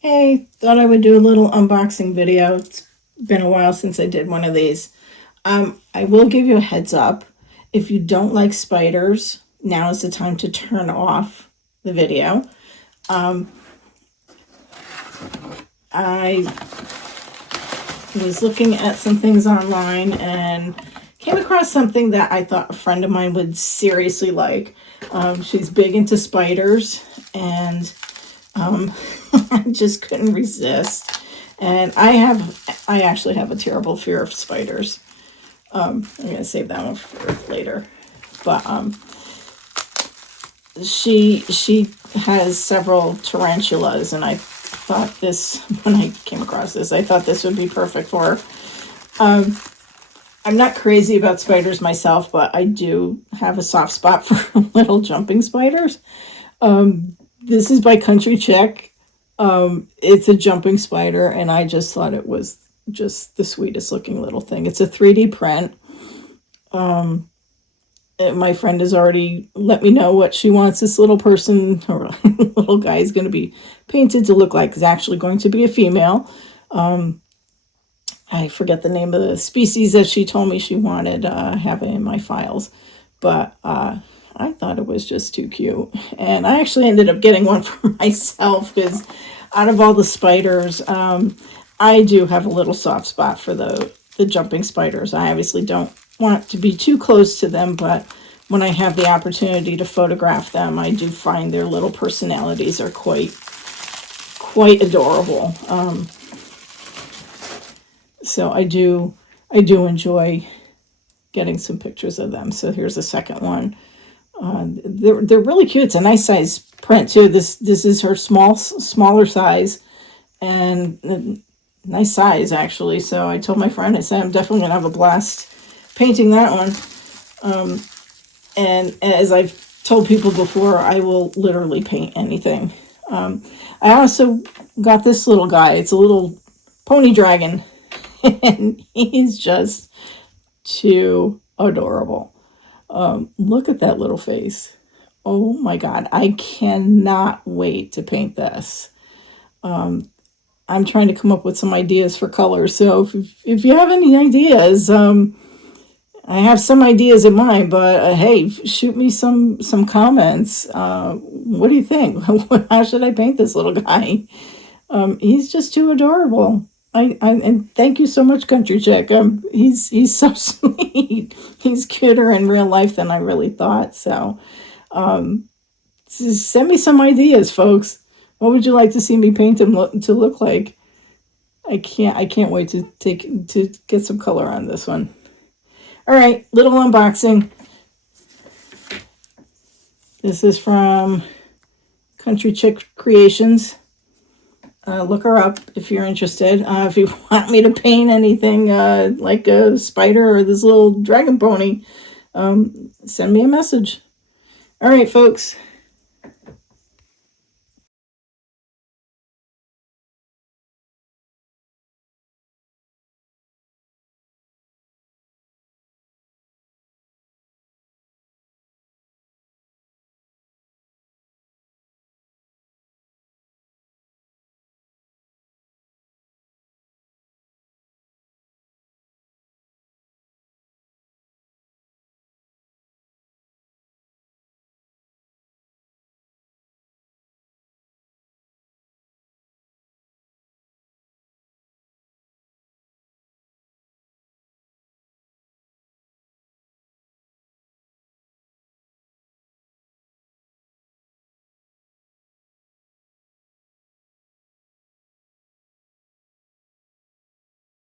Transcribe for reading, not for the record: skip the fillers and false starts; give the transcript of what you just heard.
Hey, thought I would do a little unboxing video. It's been a while since I did one of these. I will give you a heads up. If you don't like spiders, now is the time to turn off the video. I was looking at some things online and came across something that I thought a friend of mine would seriously like. She's big into spiders, and I just couldn't resist. And I actually have a terrible fear of spiders. I'm gonna save that one for later. But she has several tarantulas, and I thought this, when I came across this, I thought this would be perfect for her. I'm not crazy about spiders myself, but I do have a soft spot for little jumping spiders. This is by Country Chick. It's a jumping spider, and I just thought it was just the sweetest looking little thing. It's a 3D print. My friend has already let me know what she wants this little person or little guy is going to be painted to look like. It's actually going to be a female. I forget the name of the species that she told me she wanted have in my files, but I thought it was just too cute. And I actually ended up getting one for myself because out of all the spiders, I do have a little soft spot for the jumping spiders. I obviously don't want to be too close to them, but when I have the opportunity to photograph them, I do find their little personalities are quite adorable. So I do enjoy getting some pictures of them. So here's a second one. They're really cute. It's a nice size print too. This is her smaller size, and nice size actually. So I told my friend, I said I'm definitely gonna have a blast painting that one. And as I've told people before, I will literally paint anything. I also got this little guy. It's a little pony dragon, and he's just too adorable. Look at that little face. Oh my God, I cannot wait to paint this. I'm trying to come up with some ideas for colors. So if you have any ideas, I have some ideas in mind, but hey, shoot me some comments. What do you think? How should I paint this little guy? He's just too adorable. And thank you so much, Country Chick. He's so sweet. He's cuter in real life than I really thought. So, just send me some ideas, folks. What would you like to see me paint him to look like? I can't wait to get some color on this one. All right, little unboxing. This is from Country Chick Creations. Look her up if you're interested. If you want me to paint anything like a spider or this little dragon pony, send me a message. All right, folks.